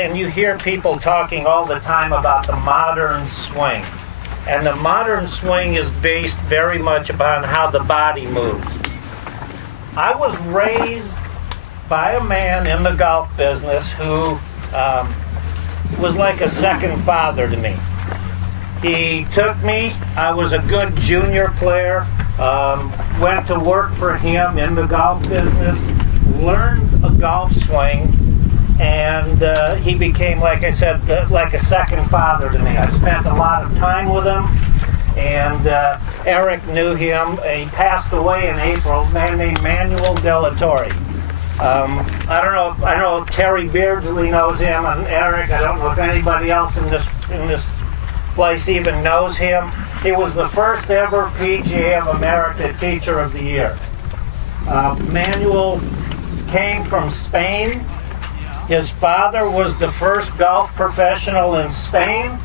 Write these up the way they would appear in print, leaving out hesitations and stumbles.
and you hear people talking all the time about the modern swing. And the modern swing is based very much upon how the body moves. I was raised by a man in the golf business who was like a second father to me. He took me, I was a good junior player, went to work for him in the golf business, learned a golf swing, and he became, like I said, like a second father to me. I spent a lot of time with him, and Eric knew him. He passed away in April, a man named Manuel Delatorre. I don't know if Terry Beardsley knows him, and Eric, I don't know if anybody else in this place even knows him. He was the first ever PGA of America Teacher of the Year. Manuel came from Spain. His father was the first golf professional in Spain,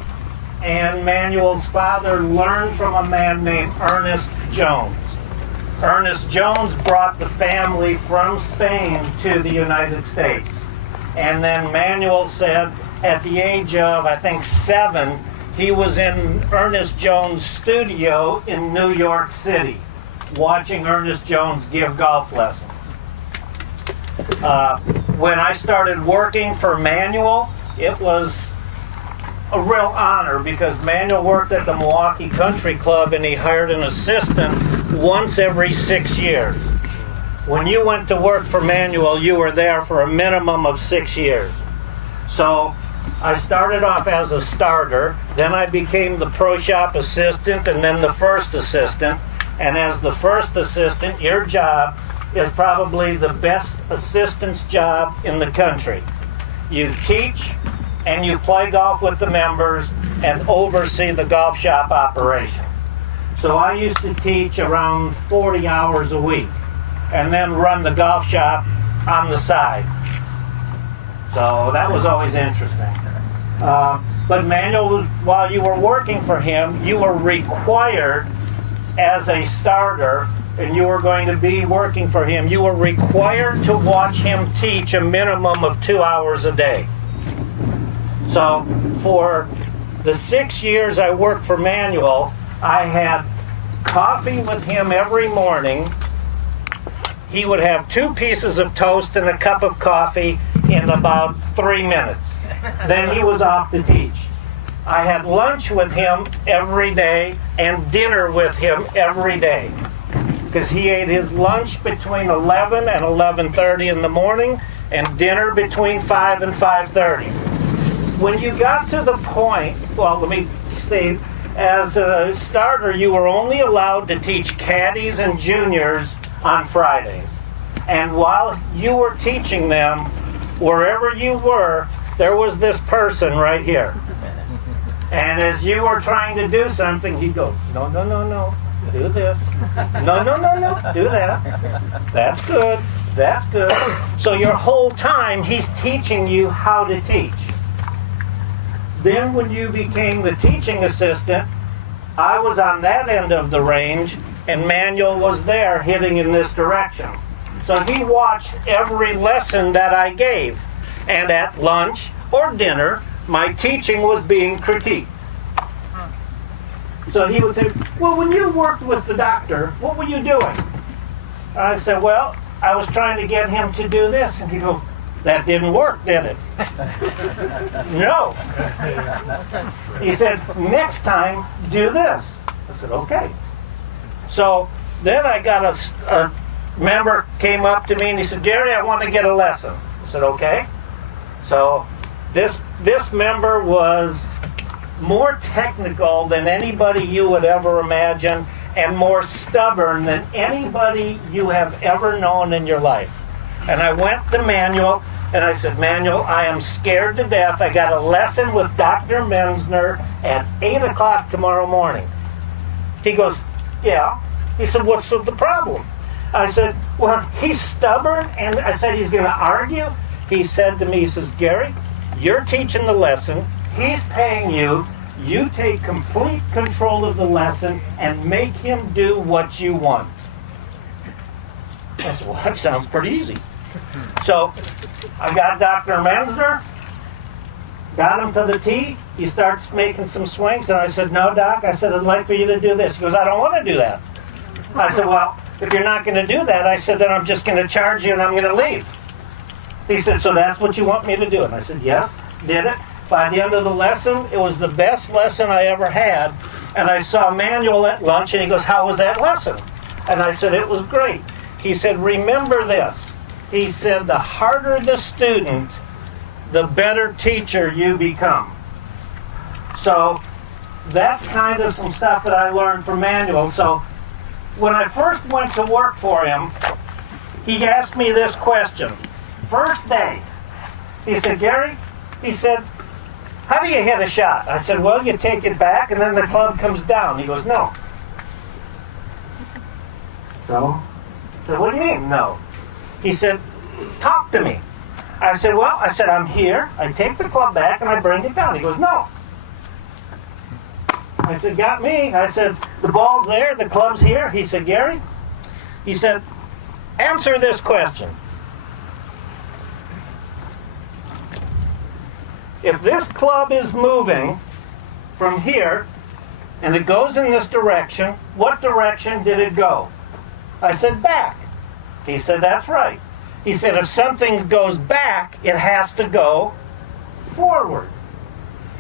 and Manuel's father learned from a man named Ernest Jones. Ernest Jones brought the family from Spain to the United States. And then Manuel said at the age of, I think, 7, he was in Ernest Jones' studio in New York City, watching Ernest Jones give golf lessons. When I started working for Manuel, it was a real honor because Manuel worked at the Milwaukee Country Club and he hired an assistant once every 6 years. When you went to work for Manuel, you were there for a minimum of 6 years. So I started off as a starter, then I became the pro shop assistant and then the first assistant. And as the first assistant, your job is probably the best assistant's job in the country. You teach and you play golf with the members and oversee the golf shop operation. So I used to teach around 40 hours a week and then run the golf shop on the side. So that was always interesting. But Manuel, while you were working for him, you were required as a starter, and you were going to be working for him, you were required to watch him teach a minimum of 2 hours a day. So for the 6 years I worked for Manuel, I had coffee with him every morning. He would have 2 pieces of toast and a cup of coffee in about 3 minutes. Then he was off to teach. I had lunch with him every day and dinner with him every day, because he ate his lunch between 11 and 11:30 in the morning and dinner between 5 and 5:30. When you got to the point, well, let me state, as a starter, you were only allowed to teach caddies and juniors on Fridays. And while you were teaching them, wherever you were, there was this person right here. And as you were trying to do something, he'd go, no, no, no, no, do this. No, no, no, no, do that. That's good. That's good. So your whole time, he's teaching you how to teach. Then when you became the teaching assistant, I was on that end of the range, and Manuel was there hitting in this direction. So he watched every lesson that I gave. And at lunch or dinner, my teaching was being critiqued. So he would say, well, when you worked with the doctor, what were you doing? I said, well, I was trying to get him to do this. And he'd go, that didn't work, did it? No. He said, next time, do this. I said, okay. So then I got a member came up to me and he said, Gary, I want to get a lesson. I said, okay. So this member was more technical than anybody you would ever imagine and more stubborn than anybody you have ever known in your life. And I went to Manuel and I said, Manuel, I am scared to death. I got a lesson with Dr. Menzner at 8 o'clock tomorrow morning. He goes, yeah. He said, what's the problem? I said, well, he's stubborn, and I said he's going to argue. He said to me, he says, Gary, you're teaching the lesson, he's paying you, you take complete control of the lesson and make him do what you want. I said, well, that sounds pretty easy. So I got Dr. Menzner, got him to the tee. He starts making some swings, and I said, no, Doc. I said, I'd like for you to do this. He goes, I don't want to do that. I said, well, if you're not going to do that, I said, then I'm just going to charge you and I'm going to leave. He said, so that's what you want me to do? And I said, yes, did it. By the end of the lesson, it was the best lesson I ever had. And I saw Manuel at lunch, and he goes, how was that lesson? And I said, it was great. He said, remember this. He said, the harder the student, the better teacher you become. So that's kind of some stuff that I learned from Manuel. So when I first went to work for him, he asked me this question. First day, he said, Gary, he said, how do you hit a shot? I said, well, you take it back and then the club comes down. He goes, no. So? I said, what do you mean, no? He said, talk to me. I said, well, I'm here. I take the club back and I bring it down. He goes, no. I said, got me. I said, the ball's there, the club's here. He said, Gary, he said, answer this question. If this club is moving from here and it goes in this direction, what direction did it go? I said, back. He said, that's right. He said, if something goes back, it has to go forward.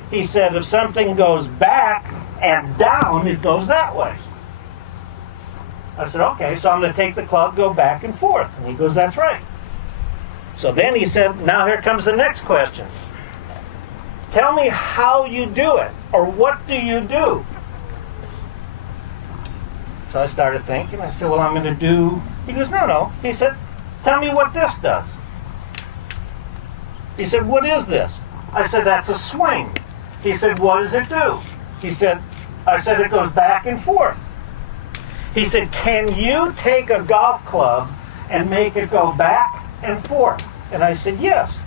He said, if something goes back and down, it goes that way. I said, okay, so I'm going to take the club, go back and forth. And he goes, that's right. So then he said, now here comes the next question. Tell me how you do it, or what do you do? So I started thinking. I said, well, I'm going to do... He goes, no. He said, tell me what this does. He said, what is this? I said, that's a swing. He said, what does it do? I said, it goes back and forth. He said, can you take a golf club and make it go back and forth? And I said, yes.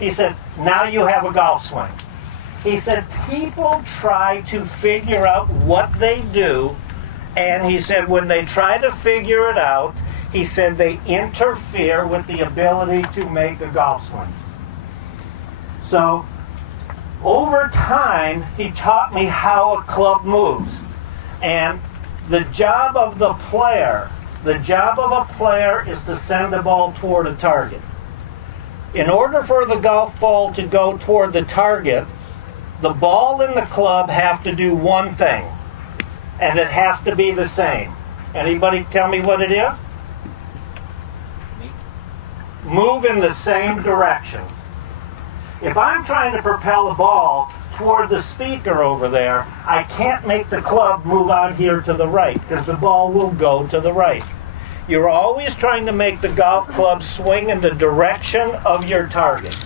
He said, now you have a golf swing. He said, people try to figure out what they do, and he said, when they try to figure it out, he said they interfere with the ability to make a golf swing. So, over time, he taught me how a club moves. And the job of a player is to send the ball toward a target. In order for the golf ball to go toward the target, the ball and the club have to do one thing, and it has to be the same. Anybody tell me what it is? Move in the same direction. If I'm trying to propel a ball toward the speaker over there, I can't make the club move out here to the right, because the ball will go to the right. You're always trying to make the golf club swing in the direction of your target.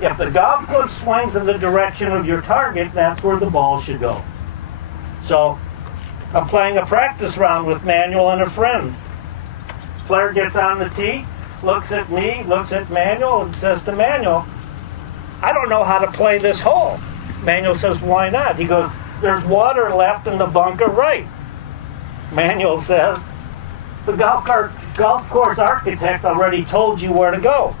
If the golf club swings in the direction of your target, that's where the ball should go. So, I'm playing a practice round with Manuel and a friend. Player gets on the tee, looks at me, looks at Manuel, and says to Manuel, I don't know how to play this hole. Manuel says, why not? He goes, there's water left in the bunker right. Manuel says, the golf course architect already told you where to go.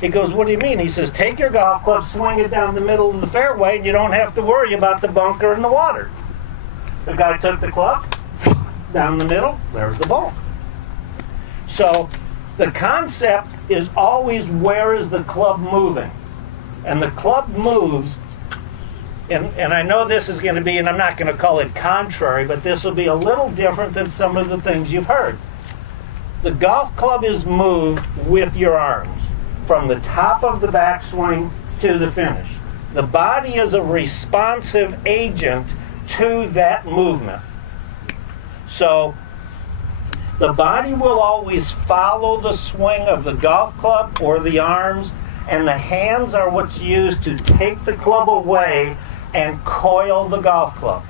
He goes, what do you mean? He says, take your golf club, swing it down the middle of the fairway, and you don't have to worry about the bunker and the water. The guy took the club, down the middle, there's the ball. So the concept is always, where is the club moving? And the club moves, and I know this is going to be, and I'm not going to call it contrary, but this will be a little different than some of the things you've heard. The golf club is moved with your arms, from the top of the backswing to the finish. The body is a responsive agent to that movement. So the body will always follow the swing of the golf club or the arms, and the hands are what's used to take the club away and coil the golf club.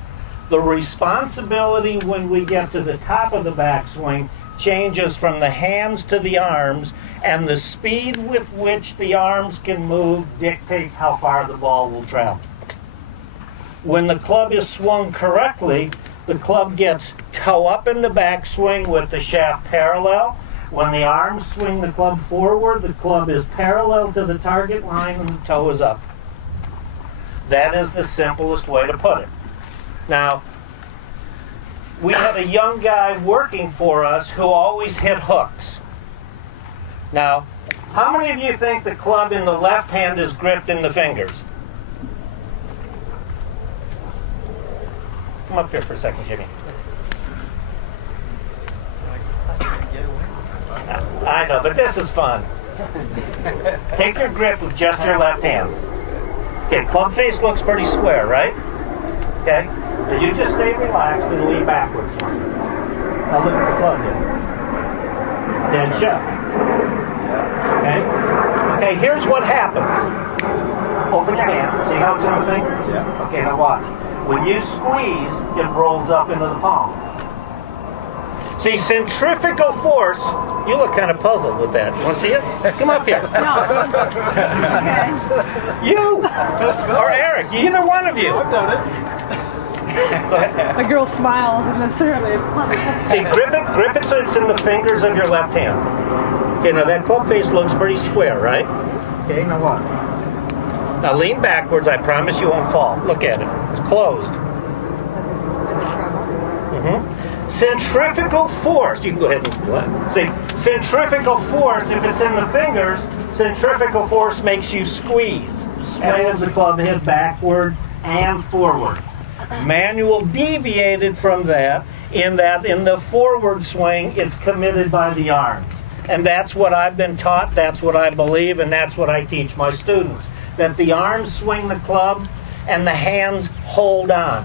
The responsibility when we get to the top of the backswing changes from the hands to the arms, and the speed with which the arms can move dictates how far the ball will travel. When the club is swung correctly, the club gets toe up in the backswing with the shaft parallel. When the arms swing the club forward, the club is parallel to the target line and the toe is up. That is the simplest way to put it. Now, we had a young guy working for us who always hit hooks. Now, how many of you think the club in the left hand is gripped in the fingers? Come up here for a second, Jimmy. I know, but this is fun. Take your grip with just your left hand. Okay, club face looks pretty square, right? Okay, so you just stay relaxed and lean backwards. Now look at the club here. Dead shut. Okay? Okay, here's what happens. Open your hand. See how it's in the finger? Yeah. Okay, now watch. When you squeeze, it rolls up into the palm. See, centrifugal force, you look kind of puzzled with that. You want to see it? Come up here. No. Okay. You or Eric, either one of you. I've done it. The girl smiles and then thoroughly. See, grip it so it's in the fingers of your left hand. Okay, now that club face looks pretty square, right? Okay, now what? Now lean backwards. I promise you won't fall. Look at it. It's closed. Centrifugal force. You can go ahead and what? See, centrifugal force, if it's in the fingers, centrifugal force makes you squeeze. And the club head backward and forward. Manual deviated from that in the forward swing, it's committed by the arms. And that's what I've been taught, that's what I believe, and that's what I teach my students. That the arms swing the club and the hands hold on.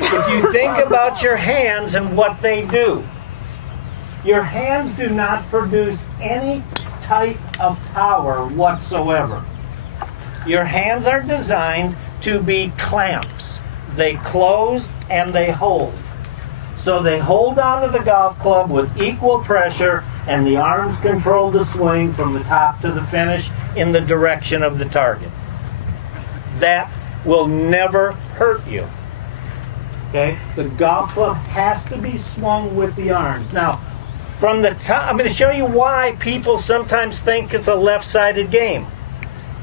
If you think about your hands and what they do, your hands do not produce any type of power whatsoever. Your hands are designed to be clamps. They close and they hold. So they hold onto the golf club with equal pressure, and the arms control the swing from the top to the finish in the direction of the target. That will never hurt you. Okay? The golf club has to be swung with the arms. Now, from the top, I'm going to show you why people sometimes think it's a left-sided game.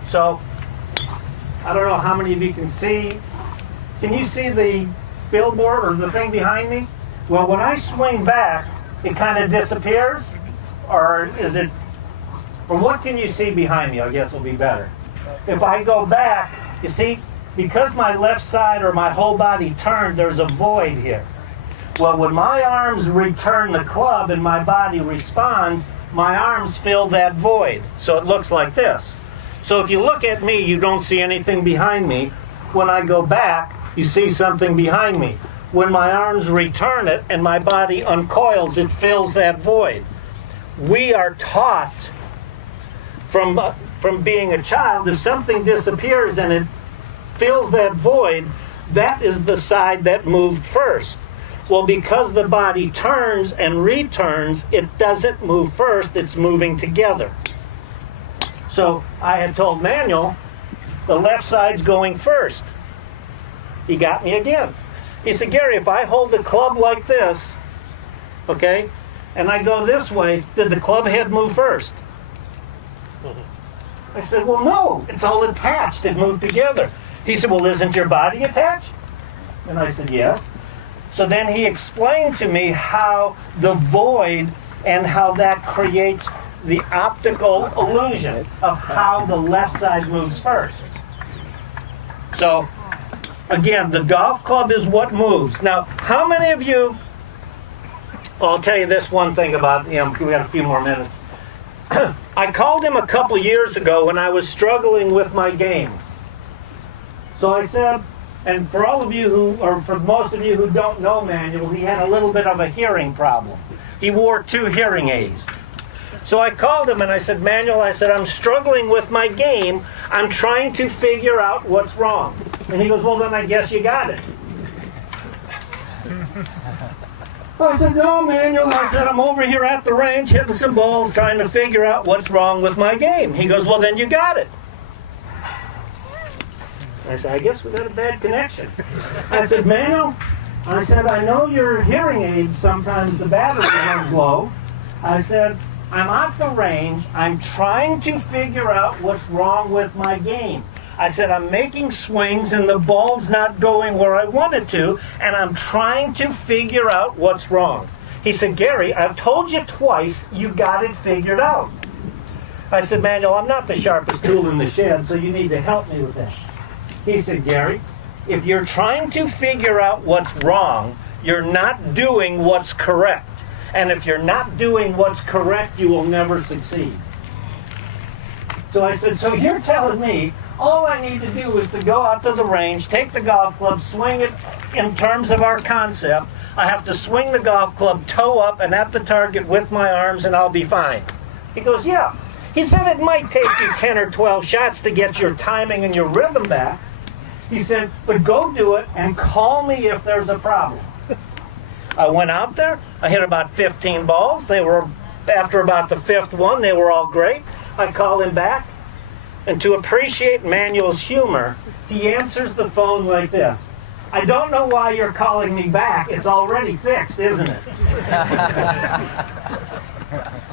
So, I don't know how many of you can see. Can you see the billboard or the thing behind me? Well, when I swing back, it kind of disappears. Or is it, or what can you see behind me? I guess will be better. If I go back, you see, because my left side or my whole body turned, there's a void here. Well, when my arms return the club and my body responds, my arms fill that void. So it looks like this. So if you look at me, you don't see anything behind me. When I go back, you see something behind me. When my arms return it and my body uncoils, it fills that void. We are taught from being a child, if something disappears and it fills that void, that is the side that moved first. Well, because the body turns and returns, it doesn't move first, it's moving together. So I had told Manuel, the left side's going first. He got me again. He said, Gary, if I hold the club like this, okay, and I go this way, did the club head move first? I said, well, no, it's all attached. It moved together. He said, well, isn't your body attached? And I said, yes. So then he explained to me how the void and how that creates the optical illusion of how the left side moves first. So, again, the golf club is what moves. Now, how many of you, I'll tell you this one thing about him. We got a few more minutes. I called him a couple years ago when I was struggling with my game. So I said, and for all of you who, or for most of you who don't know Manuel, he had a little bit of a hearing problem. He wore 2 hearing aids. So I called him and I said, Manuel, I said, I'm struggling with my game. I'm trying to figure out what's wrong. And he goes, well, then I guess you got it. I said, no, Manuel. I said, I'm over here at the range hitting some balls trying to figure out what's wrong with my game. He goes, well, then you got it. I said, I guess we got a bad connection. I said, Manuel, I said, I know your hearing aids, sometimes the battery runs low. I said, I'm at the range. I'm trying to figure out what's wrong with my game. I said, I'm making swings and the ball's not going where I want it to, and I'm trying to figure out what's wrong. He said, Gary, I've told you twice, you got it figured out. I said, Manuel, I'm not the sharpest tool in the shed, so you need to help me with that. He said, Gary, if you're trying to figure out what's wrong, you're not doing what's correct. And if you're not doing what's correct, you will never succeed. So I said, so you're telling me all I need to do is to go out to the range, take the golf club, swing it in terms of our concept. I have to swing the golf club toe up and at the target with my arms and I'll be fine. He goes, yeah. He said it might take you 10 or 12 shots to get your timing and your rhythm back. He said, but go do it and call me if there's a problem. I went out there. I hit about 15 balls. They were, after about the fifth one, they were all great. I called him back. And to appreciate Manuel's humor, he answers the phone like this. I don't know why you're calling me back. It's already fixed, isn't it?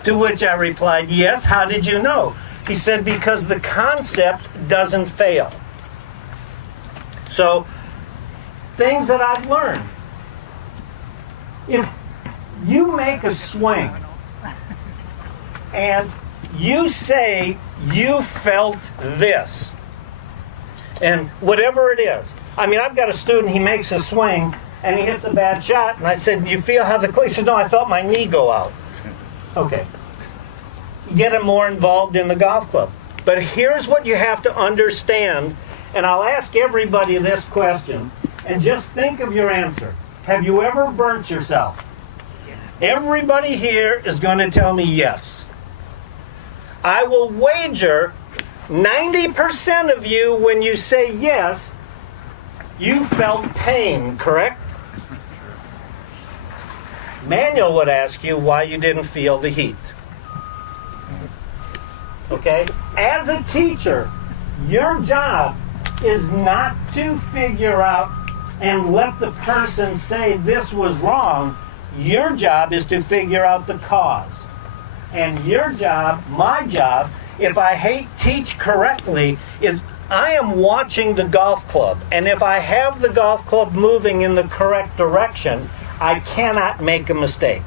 To which I replied, yes, how did you know? He said, because the concept doesn't fail. So, things that I've learned. If you make a swing and you say you felt this, and whatever it is. I mean, I've got a student, he makes a swing and he hits a bad shot, and I said, you feel how the cleat? He said, no, I felt my knee go out. Okay. Get him more involved in the golf club. But here's what you have to understand, and I'll ask everybody this question, and just think of your answer. Have you ever burnt yourself? Everybody here is going to tell me yes. I will wager 90% of you, when you say yes, you felt pain, correct? Manuel would ask you why you didn't feel the heat. Okay? As a teacher, your job is not to figure out and let the person say this was wrong. Your job is to figure out the cause. And your job, my job, if I teach correctly, is I am watching the golf club. And if I have the golf club moving in the correct direction, I cannot make a mistake.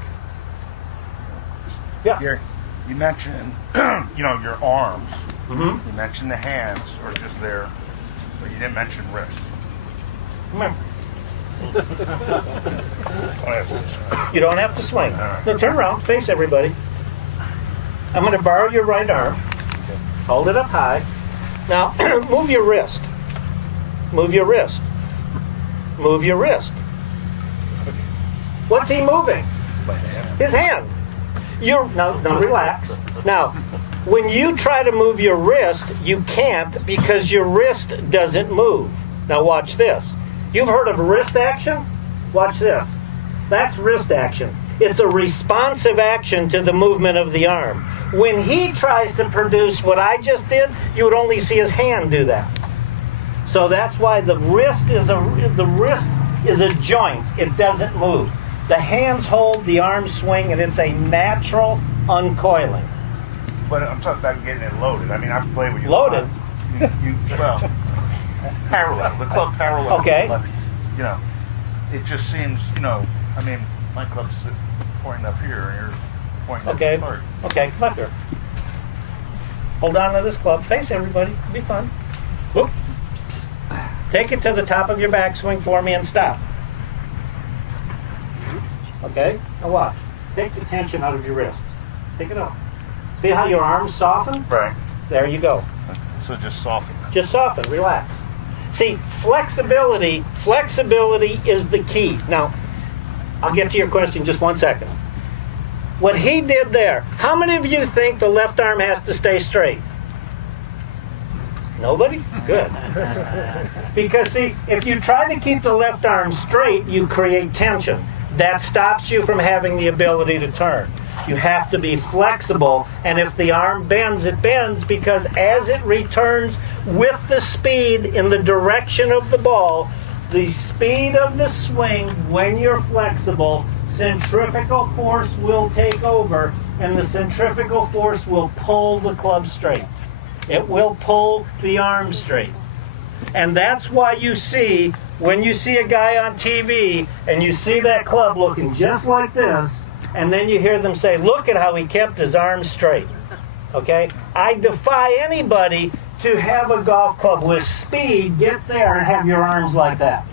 Yeah. You mentioned, your arms. Mm-hmm. You mentioned the hands, or just there, but you didn't mention wrist. Remember, Oh, that's good. you don't have to swing. No, turn around, face everybody. I'm going to borrow your right arm. Hold it up high. Now, move your wrist. Move your wrist. Move your wrist. What's he moving? His hand. Now relax. Now, when you try to move your wrist, you can't because your wrist doesn't move. Now watch this. You've heard of wrist action? Watch this. That's wrist action. It's a responsive action to the movement of the arm. When he tries to produce what I just did, you would only see his hand do that. So that's why the wrist is a joint. It doesn't move. The hands hold, the arms swing, and it's a natural uncoiling. But I'm talking about getting it loaded. I mean, I've played with you. Loaded? Well, parallel. The club parallel. Okay. It just seems, I mean, my club's pointing up here, and you're pointing up Okay. the target. Okay, come up here. Hold on to this club. Face everybody. It'll be fun. Whoop. Take it to the top of your backswing for me and stop. Okay? Now watch. Take the tension out of your wrist. Take it off. See how your arms soften? Right. There you go. So just soften. Just soften. Relax. See, flexibility is the key. Now, I'll get to your question in just 1 second. What he did there, how many of you think the left arm has to stay straight? Nobody? Good. Because see, if you try to keep the left arm straight, you create tension. That stops you from having the ability to turn. You have to be flexible, and if the arm bends, it bends because as it returns with the speed in the direction of the ball, the speed of the swing, when you're flexible, centrifugal force will take over, and the centrifugal force will pull the club straight. It will pull the arm straight. And that's why you see, when you see a guy on TV and you see that club looking just like this, and then you hear them say, look at how he kept his arms straight. Okay? I defy anybody to have a golf club with speed, get there and have your arms like that.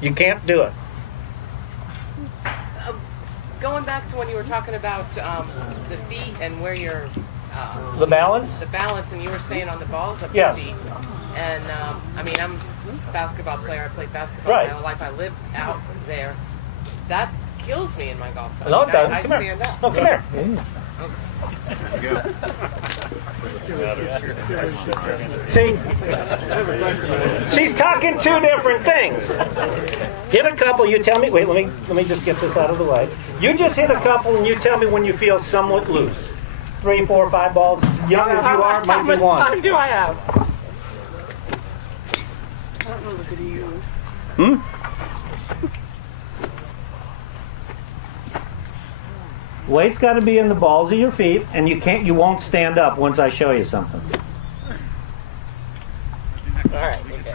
You can't do it. Going back to when you were talking about the feet and where you're The balance? the balance, and you were saying on the balls of Yes. the feet. And I mean, I'm a basketball player. I played basketball Right. my whole life. I lived out there. That kills me in my golf swing. No, it doesn't. I Come stand here. up. No, come here. See? She's talking two different things. Hit a couple, you tell me. Wait, let me just get this out of the way. You just hit a couple and you tell me when you feel somewhat loose. 3, 4, 5 balls. Young as you are, might How be much one. time do I have? I don't know what to use. Hmm? Weight's got to be in the balls of your feet, and you won't stand up once I show you something. All right. Okay.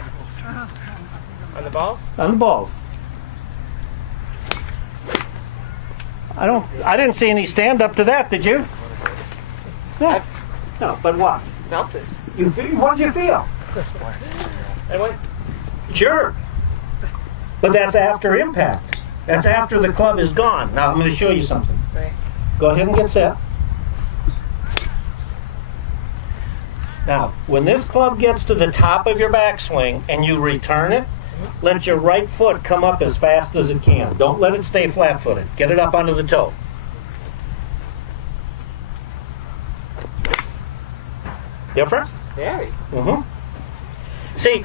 On the balls? On the balls. I didn't see any stand up to that, did you? No. No, but what? Felt it. What did you feel? Anyway. Sure. But that's after impact. That's after the club is gone. Now I'm going to show you something. Right. Go ahead and get set. Now, when this club gets to the top of your backswing and you return it, let your right foot come up as fast as it can. Don't let it stay flat-footed. Get it up onto the toe. Different? Very. Mm-hmm. See,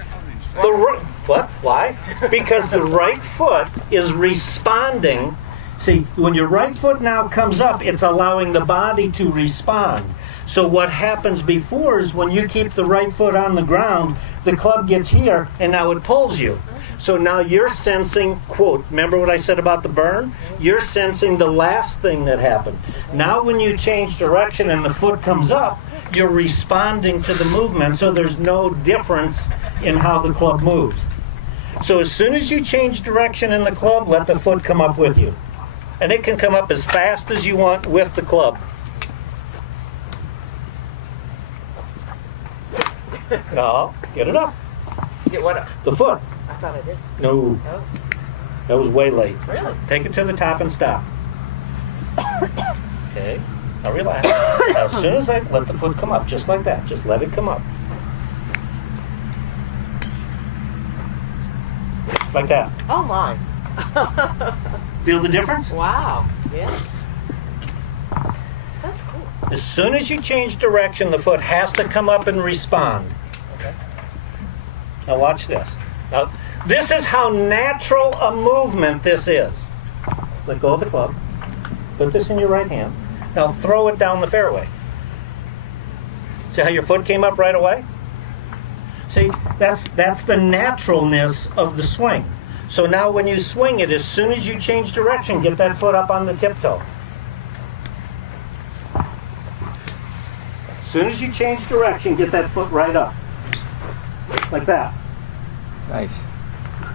what? Why? Because the right foot is responding. See, when your right foot now comes up, it's allowing the body to respond. So what happens before is when you keep the right foot on the ground, the club gets here, and now it pulls you. So now you're sensing, quote, remember what I said about the burn? You're sensing the last thing that happened. Now when you change direction and the foot comes up, you're responding to the movement, so there's no difference in how the club moves. So as soon as you change direction in the club, let the foot come up with you. And it can come up as fast as you want with the club. No, get it up. Get what up? The foot. I thought I did. No, Oh, that was way late. really? Take it to the top and stop. Okay, now relax. Now, as soon as I let the foot come up, just like that, just let it come up. Like that. Oh my. Feel the difference? Wow. Yeah. That's cool. As soon as you change direction, the foot has to come up and respond. Okay. Now watch this. Now, this is how natural a movement this is. Let go of the club. Put this in your right hand. Now throw it down the fairway. See how your foot came up right away? See, that's the naturalness of the swing. So now when you swing it, as soon as you change direction, get that foot up on the tiptoe. As soon as you change direction, get that foot right up. Like that. Nice.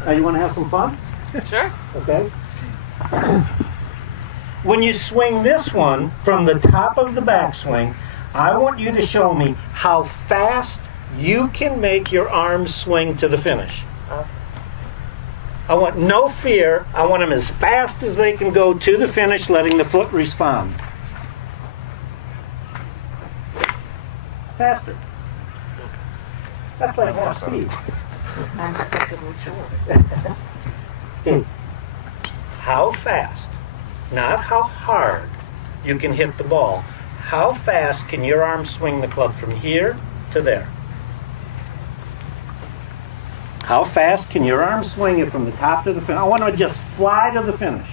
Now you want to have some fun? Sure. Okay. When you swing this one from the top of the backswing, I want you to show me how fast you can make your arms swing to the finish. I want no fear. I want them as fast as they can go to the finish, letting the foot respond. Faster. That's like more speed. Okay. How fast, not how hard you can hit the ball, how fast can your arm swing the club from here to there? How fast can your arm swing it from the top to the finish? I want to just fly to the finish.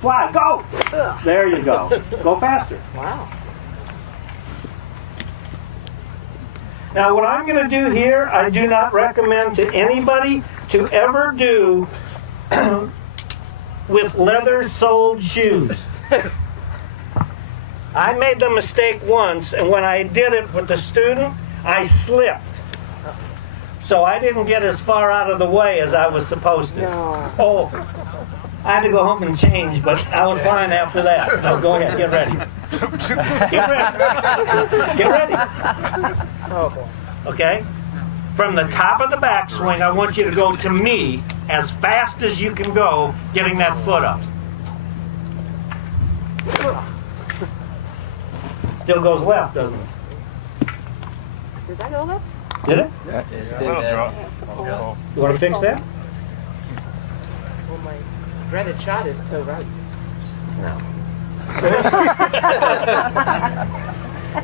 Fly, go! There you go. Go faster. Wow. Now what I'm going to do here, I do not recommend to anybody to ever do with leather-soled shoes. I made the mistake once, and when I did it with the student, I slipped. So I didn't get as far out of the way as I was supposed to. No. Oh, I had to go home and change, but I was fine after that. So go ahead, get ready. Get ready. Get ready. Oh, boy. Okay? From the top of the backswing, I want you to go to me as fast as you can go, getting that foot up. Still goes left, doesn't it? Did that go left? Did it? A little drop. Yeah. You want to fix that? Well, my dreaded shot is toe right.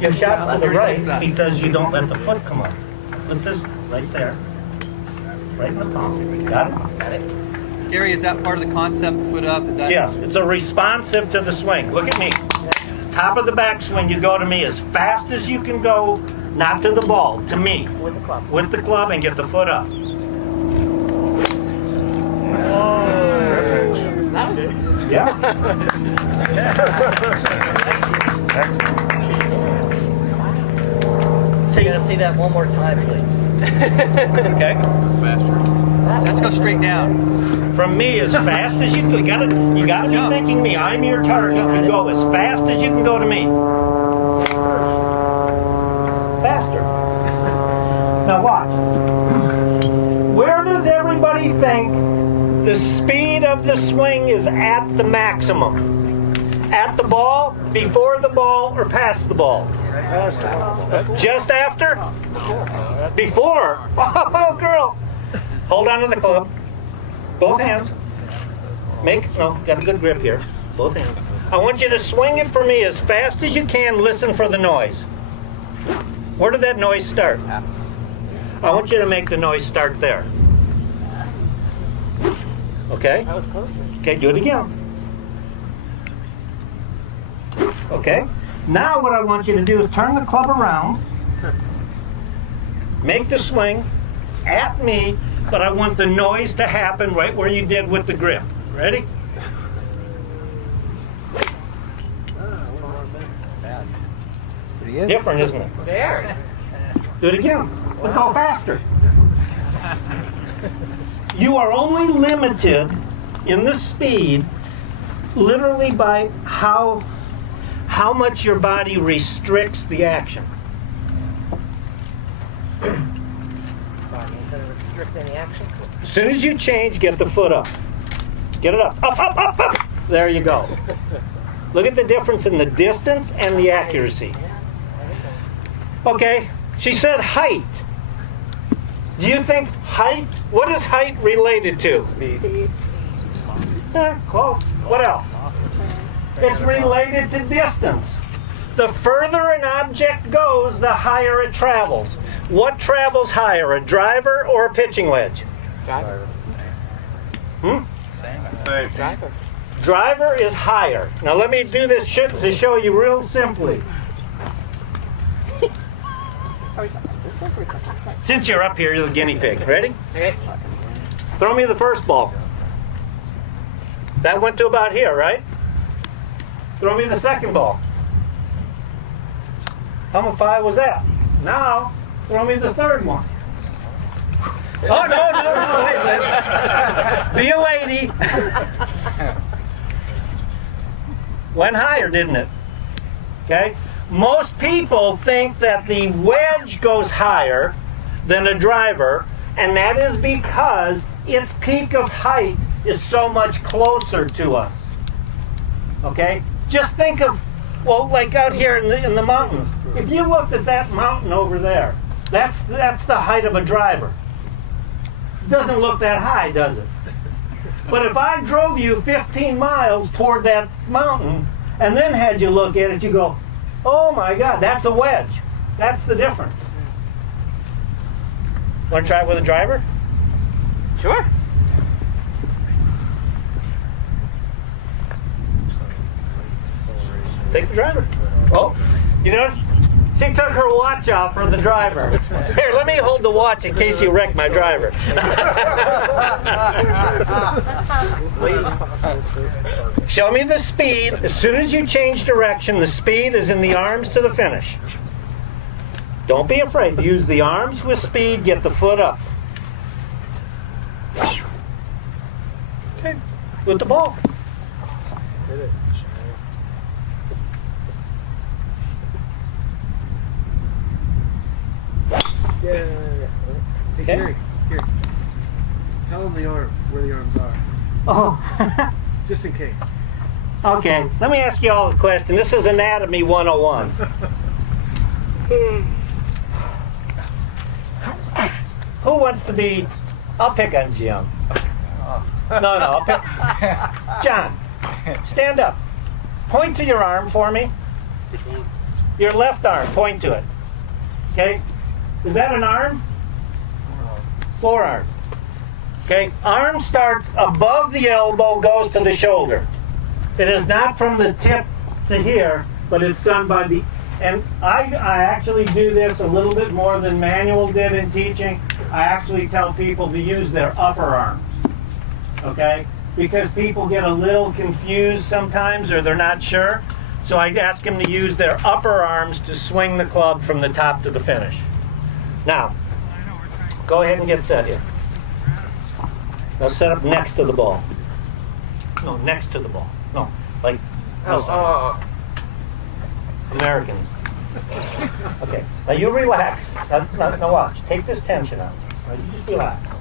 Your shot to the right because you don't let the foot come up. Put this right there. Right in the palm. Got it? Gary, is that part of the concept, foot up? Is that? Yes, it's a responsive to the swing. Look at me. Top of the backswing, you go to me as fast as you can go, not to the ball, to me. With the club. With the club and get the foot up. That was Yeah. So you gotta see that one more time, please. Okay. Let's go straight down. From me as fast as you can. You gotta be thinking me. I'm your target. You go as fast as you can go to me. Faster. Now watch. Where does everybody think the speed of the swing is at the maximum? At the ball, before the ball, or past the ball? Just after? Before. Oh, girl. Hold on to the club. Both hands. Got a good grip here. Both hands. I want you to swing it for me as fast as you can. Listen for the noise. Where did that noise start? I want you to make the noise start there. Okay? Okay, do it again. Okay? Now what I want you to do is turn the club around. Make the swing at me, but I want the noise to happen right where you did with the grip. Ready? Different, isn't it? there. Do it again. But go faster. You are only limited in the speed literally by how much your body restricts the action. Restrict any action. As soon as you change, get the foot up. Get it up. Up, up, up, up. There you go. Look at the difference in the distance and the accuracy. Okay, she said height. Do you think height, what is height related to? Speed. Close. What else? It's related to distance. The further an object goes, the higher it travels. What travels higher, a driver or a pitching wedge? Driver. Driver. Driver is higher. Now let me do this to show you real simply. Since you're up here, you're the guinea pig. Ready? Okay. Throw me the first ball. That went to about here, right? Throw me the second ball. How much five was that? Now, throw me the third one. Oh, no, wait a minute. Be a lady. Went higher, didn't it? Okay? Most people think that the wedge goes higher than a driver, and that is because its peak of height is so much closer to us. Okay? Just think of, well, like out here in the mountains. If you looked at that mountain over there, that's the height of a driver. It doesn't look that high, does it? But if I drove you 15 miles toward that mountain and then had you look at it, you go, oh my God, that's a wedge. That's the difference. Want to try it with a driver? Sure. Take the driver. Oh, you notice? She took her watch off for the driver. Here, let me hold the watch in case you wreck my driver. Show me the speed. As soon as you change direction, the speed is in the arms to the finish. Don't be afraid. Use the arms with speed. Get the foot up. Okay. With the ball. Hit it. Yeah. Hey, Okay. Gary, here. Tell them the arm, where the arms are, Oh. just in case. Okay. Let me ask you all a question. This is Anatomy 101. Who wants to be? I'll pick on Jim. No, I'll pick. John, stand up. Point to your arm for me. Your left arm. Point to it. Okay. Is that an arm? Forearm. Okay. Arm starts above the elbow, goes to the shoulder. It is not from the tip to here, but it's done by the. And I actually do this a little bit more than Manuel did in teaching. I actually tell people to use their upper arms. Okay? Because people get a little confused sometimes or they're not sure. So I ask them to use their upper arms to swing the club from the top to the finish. Now, go ahead and get set here. Now set up next to the ball. No, next to the ball. No, like this. American. Okay, now you relax. Now watch. Take this tension out. Now you just relax.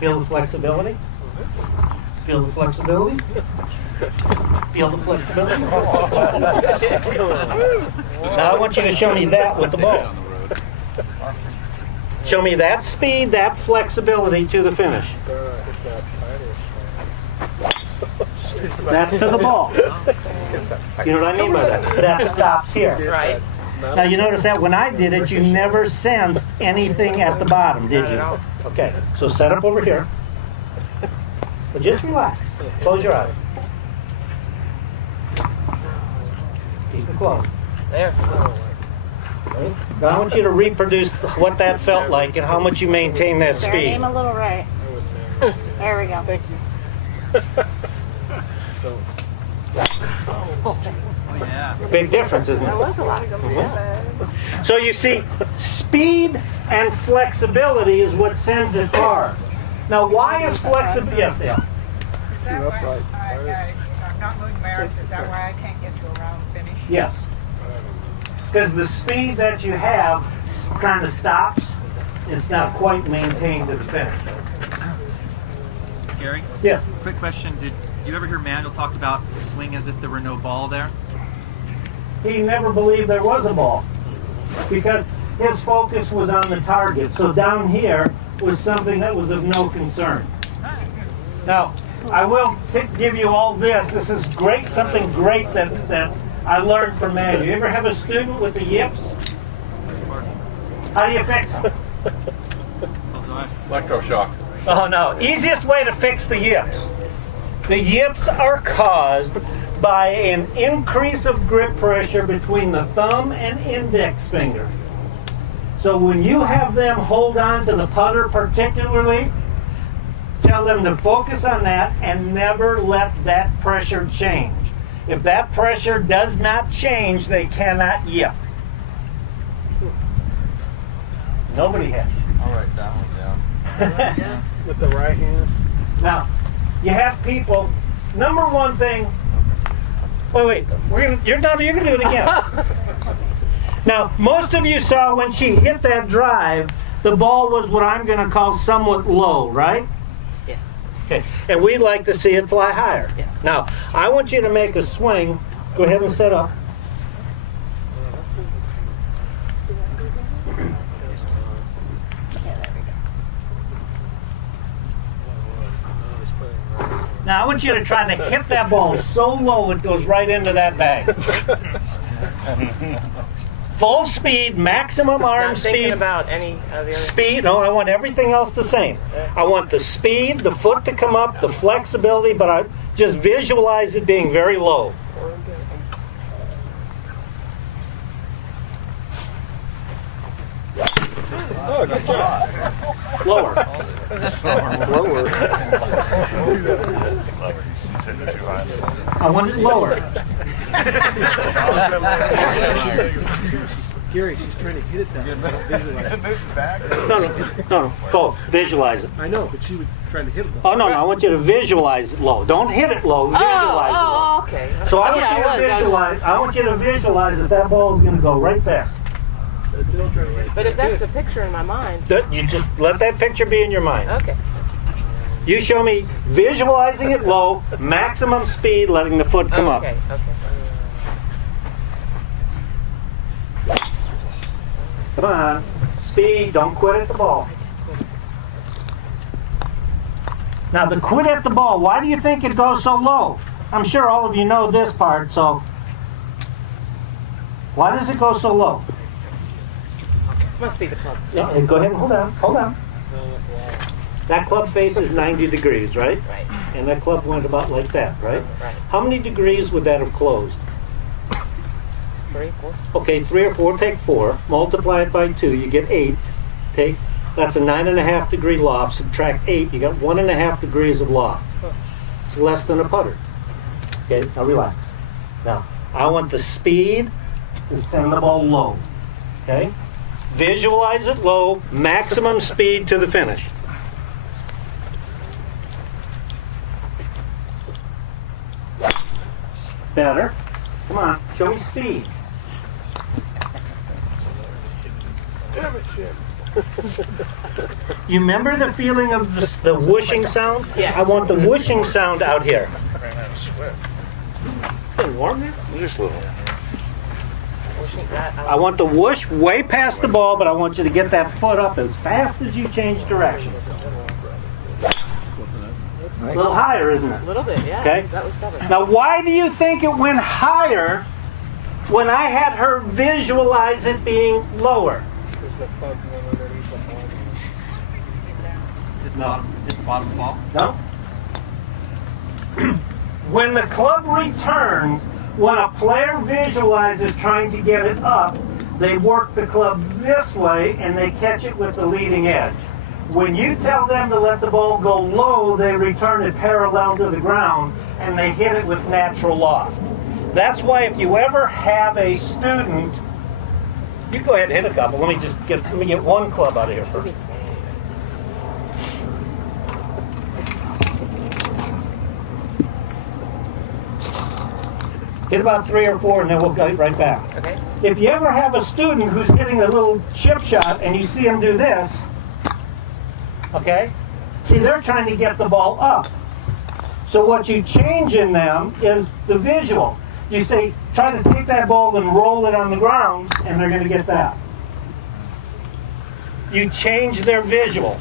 Feel the flexibility? Feel the flexibility? Feel the flexibility? Now I want you to show me that with the ball. Show me that speed, that flexibility to the finish. That's to the ball. You know what I mean by that? That stops here. Right. Now you notice that when I did it, you never sensed anything at the bottom, did you? Okay, so set up over here. But just relax. Close your eyes. Keep it closed. There. Okay? Now I want you to reproduce what that felt like and how much you maintain that Sir, speed. aim a little right. There we go. Thank you. Oh yeah. Big difference, isn't it? So you see, speed and flexibility is what sends it far. Now, why is flexibility? Yes, Dale. Is that why I'm not moving my arms? Is that why I can't get to a round finish? Yes. Because the speed that you have kind of stops. It's not quite maintained to the finish. Gary, Yes. quick question. Did you ever hear Manuel talk about the swing as if there were no ball there? He never believed there was a ball because his focus was on the target. So down here was something that was of no concern. Now, I will give you all this. This is great, something great that I learned from Manuel. You ever have a student with the yips? How do you fix them? Electroshock. Oh no, easiest way to fix the yips. The yips are caused by an increase of grip pressure between the thumb and index finger. So when you have them hold on to the putter particularly, tell them to focus on that and never let that pressure change. If that pressure does not change, they cannot yip. Nobody has. I'll write that one down. With the right hand. Now, you have people. Number one thing. Wait. You're done. You're gonna do it again. Now, most of you saw when she hit that drive, the ball was what I'm going to call somewhat low, right? Yeah. Okay. And we'd like to see it fly higher. Yeah. Now, I want you to make a swing. Go ahead and set up. Now, I want you to try to hit that ball so low it goes right into that bag. Full speed, maximum arm Not speed. thinking about any of the other. Speed, no, I want everything else the same. I want the speed, the foot to come up, the flexibility, but I just visualize it being very low. Oh, good job. Lower. Lower. I want it lower. Gary, she's trying to hit it that way. Visualize it. Move back. No. Go. Visualize it. I know, but she was trying to hit it though. Oh, no. I want you to visualize it low. Don't hit it low. Visualize it low. Okay. So I want Yeah, you I to was. visualize. I want you to visualize that ball is going to go right there. Don't try to hit it. But if that's the picture in my mind, You just let that picture be in your mind. okay. You show me visualizing it low, maximum speed, letting the foot come up. Okay. Come on, speed. Don't quit at the ball. Now the quit at the ball. Why do you think it goes so low? I'm sure all of you know this part. So why does it go so low? Must be the club. Yeah, go ahead and hold on. That club face is 90 degrees, right? Right. And that club went about like that, right? Right. How many degrees would that have closed? 3, 4. Okay, 3 or 4, take 4. Multiply it by 2, you get 8. That's a 9.5 degree loft. Subtract 8, you got 1.5 degrees of loft. It's less than a putter. Okay, now relax. Now, I want the speed to send the ball low. Okay? Visualize it low, maximum speed to the finish. Better. Come on, show me speed. You remember the feeling of the whooshing sound? Yeah. I want the whooshing sound out here. Been warm there? Just a little. I want the whoosh way past the ball, but I want you to get that foot up as fast as you change direction. A little higher, isn't it? A little bit, yeah. Okay. That was better. Now, why do you think it went higher when I had her visualize it being lower? Did the bottom fall? No. When the club returns, when a player visualizes trying to get it up, they work the club this way and they catch it with the leading edge. When you tell them to let the ball go low, they return it parallel to the ground and they hit it with natural loft. That's why if you ever have a student, you go ahead and hit a couple. Let me get one club out of here first. Hit about 3 or 4 and then we'll go right back. Okay. If you ever have a student who's hitting a little chip shot and you see them do this, okay? See, they're trying to get the ball up. So what you change in them is the visual. You say, try to take that ball and roll it on the ground, and they're going to get that. You change their visual.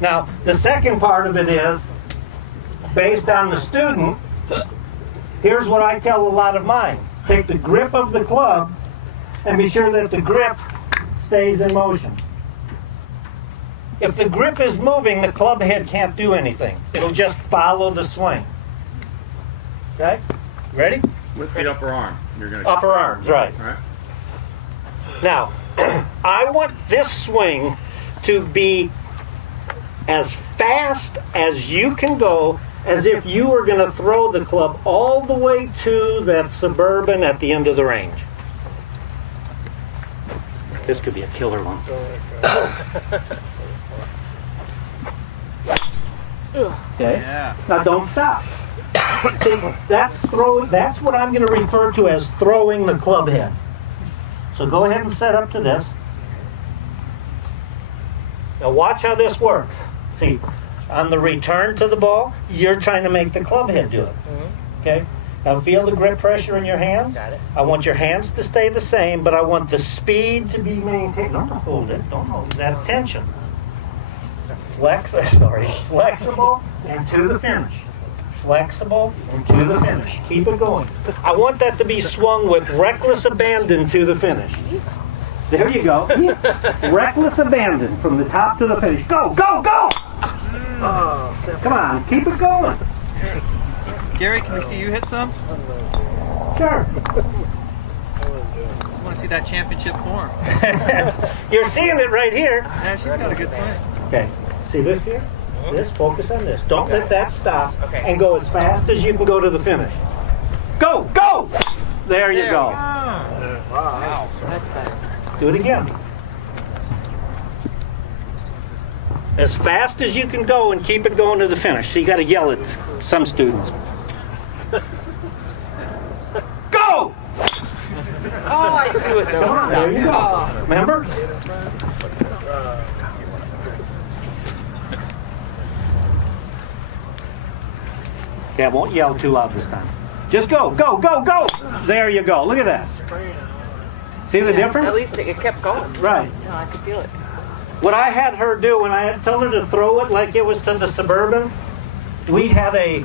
Now, the second part of it is, based on the student, here's what I tell a lot of mine. Take the grip of the club and be sure that the grip stays in motion. If the grip is moving, the club head can't do anything. It'll just follow the swing. Okay? Ready? With the upper arm. You're gonna Upper arms, right. All right. Now, I want this swing to be as fast as you can go, as if you were going to throw the club all the way to that Suburban at the end of the range. This could be a killer one. Okay. Yeah. Now don't stop. See, that's what I'm going to refer to as throwing the club head. So go ahead and set up to this. Now watch how this works. See, on the return to the ball, you're trying to make the club head do it. Okay? Now feel the grip pressure in your hands. Got it. I want your hands to stay the same, but I want the speed to be maintained. Don't hold it. Don't hold it. That's tension. Flexible and to the finish. Flexible and to the finish. Keep it going. I want that to be swung with reckless abandon to the finish. There you go. Reckless abandon from the top to the finish. Go, go, go! Come on, keep it going. Gary, can we see you hit some? Sure. Just want to see that championship form. You're seeing it right here. Yeah, she's got a good swing. Okay. See this here? This, focus on this. Don't let that stop. Okay. And go as fast as you can go to the finish. Go, go! There you go. Wow. That's better. Do it again. As fast as you can go and keep it going to the finish. So you got to yell at some students. Go! Oh, I threw it. Come on, there you go. Oh. Remember? Okay, I won't yell too loud this time. Just go, go, go, go! There you go. Look at that. See the difference? At least it kept going. Right. No, I could feel it. What I had her do when I had told her to throw it like it was to the Suburban, we had an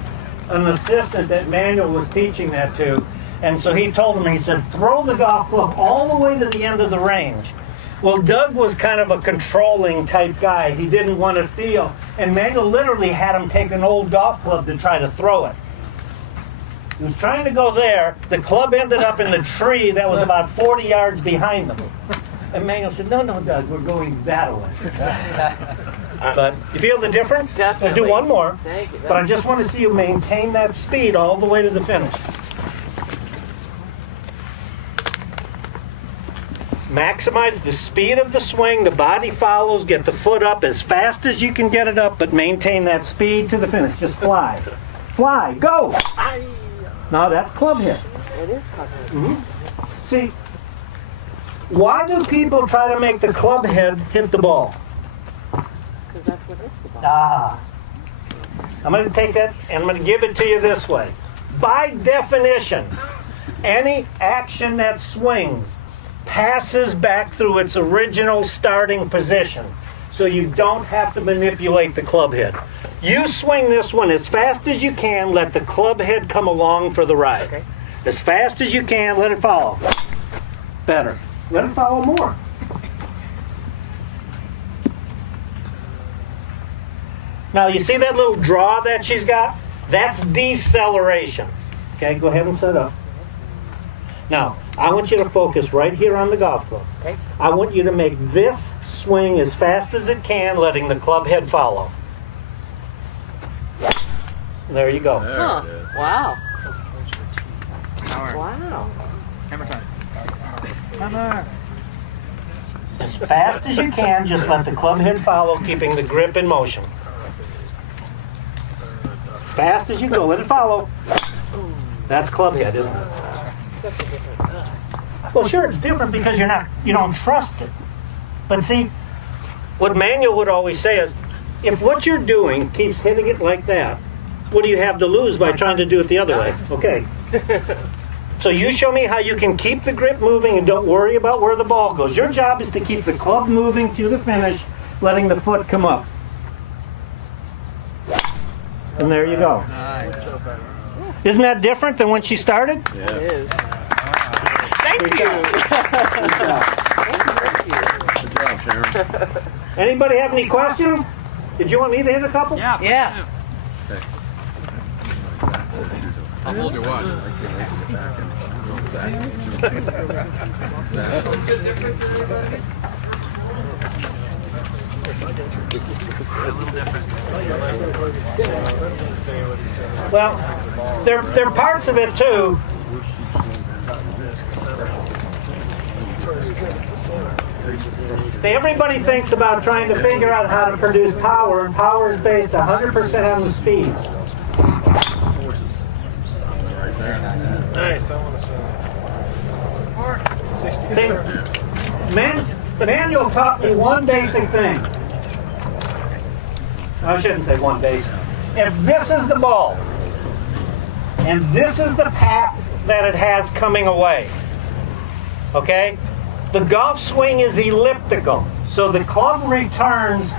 assistant that Manuel was teaching that to, and so he told him, he said, throw the golf club all the way to the end of the range. Well, Doug was kind of a controlling type guy. He didn't want to feel, and Manuel literally had him take an old golf club to try to throw it. He was trying to go there. The club ended up in the tree that was about 40 yards behind them. And Manuel said, no, no, Doug, we're going that way. But you feel the difference? Definitely. I'll do one more. Thank you. But I just want to see you maintain that speed all the way to the finish. Maximize the speed of the swing. The body follows. Get the foot up as fast as you can get it up, but maintain that speed to the finish. Just fly. Fly. Go. Now that's club hit. It is covered. Mm-hmm. See, why do people try to make the club head hit the ball? Because that's what hits the ball. Ah. I'm going to take that and I'm going to give it to you this way. By definition, any action that swings passes back through its original starting position. So you don't have to manipulate the club head. You swing this one as fast as you can, let the club head come along for the ride. Okay. As fast as you can, let it follow. Better. Let it follow more. Now, you see that little draw that she's got? That's deceleration. Okay, go ahead and set up. Now, I want you to focus right here on the golf club. Okay. I want you to make this swing as fast as it can, letting the club head follow. There you go. Huh. Wow. Hammer. Wow. Hammer time. As fast as you can, just let the club head follow, keeping the grip in motion. As fast as you go, let it follow. That's club head, isn't it? Well, sure, it's different because you don't trust it. But see, what Manuel would always say is, if what you're doing keeps hitting it like that, what do you have to lose by trying to do it the other way? Okay. So you show me how you can keep the grip moving and don't worry about where the ball goes. Your job is to keep the club moving to the finish, letting the foot come up. And there you go. Nice. Isn't that different than when she started? It is. Thank Good you. job. Good job, Sharon. Anybody have any questions? Did you want me to hit a couple? Yeah. Yeah. I'll hold your watch. Well, there are parts of it too. Everybody thinks about trying to figure out how to produce power, and power is based 100% on the speed. Nice. I want to See, Manuel taught me one basic thing. I shouldn't say one basic. If this is the ball, and this is the path that it has coming away, okay? The golf swing is elliptical, so the club returns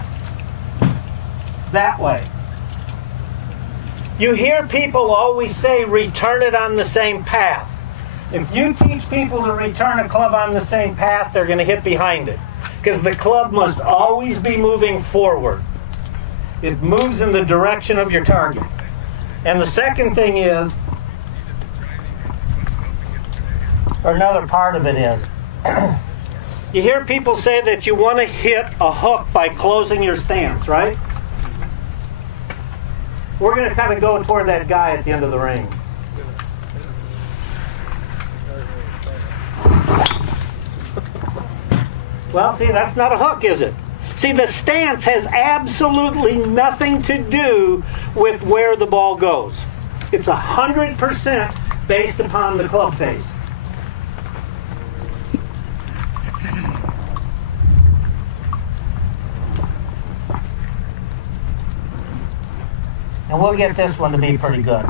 that way. You hear people always say, return it on the same path. If you teach people to return a club on the same path, they're going to hit behind it. Because the club must always be moving forward. It moves in the direction of your target. And the second thing is, or another part of it is, you hear people say that you want to hit a hook by closing your stance, right? We're going to kind of go toward that guy at the end of the range. Well, see, that's not a hook, is it? See, the stance has absolutely nothing to do with where the ball goes. It's 100% based upon the club face. And we'll get this one to be pretty good.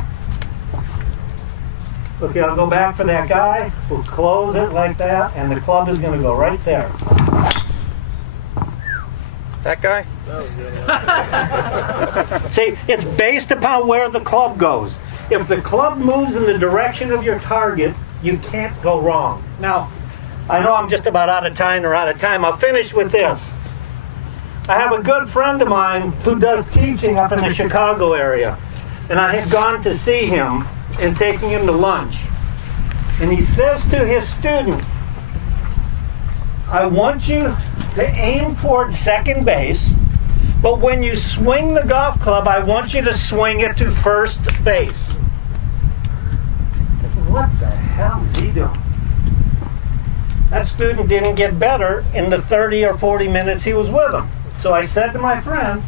Okay, I'll go back for that guy. We'll close it like that, and the club is going to go right there. That guy? See, it's based upon where the club goes. If the club moves in the direction of your target, you can't go wrong. Now, I know I'm just about out of time. I'll finish with this. I have a good friend of mine who does teaching up in the Chicago area, and I had gone to see him and taking him to lunch. And he says to his student, I want you to aim towards second base, but when you swing the golf club, I want you to swing it to first base. I said, what the hell is he doing? That student didn't get better in the 30 or 40 minutes he was with him. So I said to my friend,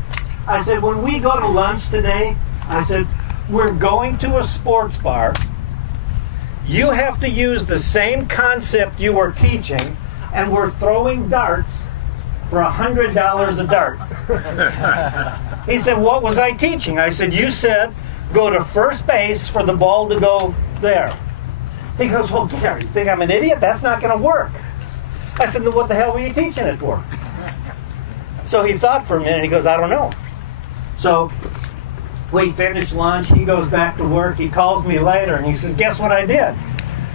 I said, when we go to lunch today, I said, we're going to a sports bar. You have to use the same concept you were teaching, and we're throwing darts for $100 a dart. He said, what was I teaching? I said, you said go to first base for the ball to go there. He goes, well, Gary, you think I'm an idiot? That's not going to work. I said, then what the hell were you teaching it for? So he thought for a minute, and he goes, I don't know. So we finished lunch, he goes back to work, he calls me later, and he says, guess what I did?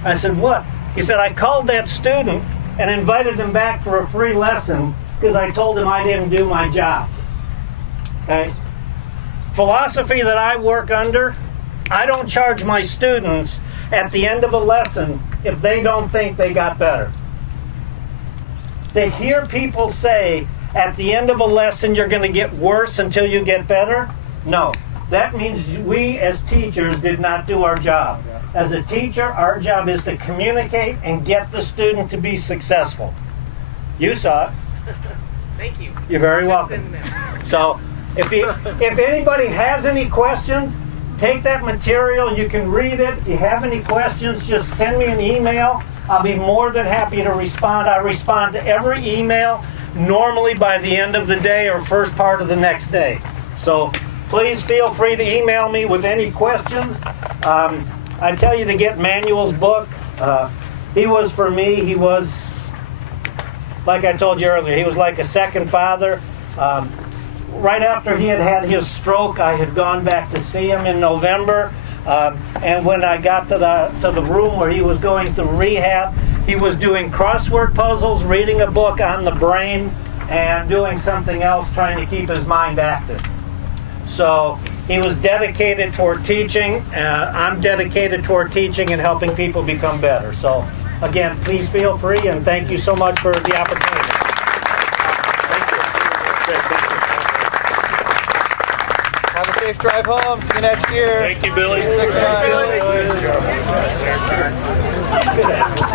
I said, what? He said, I called that student and invited him back for a free lesson because I told him I didn't do my job. Okay? Philosophy that I work under, I don't charge my students at the end of a lesson if they don't think they got better. To hear people say, at the end of a lesson, you're going to get worse until you get better? No. That means we as teachers did not do our job. As a teacher, our job is to communicate and get the student to be successful. You saw it. Thank you. You're very welcome. So, if anybody has any questions, take that material. You can read it. If you have any questions, just send me an email. I'll be more than happy to respond. I respond to every email normally by the end of the day or first part of the next day. So please feel free to email me with any questions. I tell you to get Manuel's book. He was, for me, he was, like I told you earlier, he was like a second father. Right after he had had his stroke, I had gone back to see him in November. And when I got to the room where he was going through rehab, he was doing crossword puzzles, reading a book on the brain, and doing something else, trying to keep his mind active. So he was dedicated toward teaching. I'm dedicated toward teaching and helping people become better. So again, please feel free, and thank you so much for the opportunity. Have a safe drive home. See you next year. Thank you, Billy. Thanks, Thanks, Billy.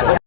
Billy.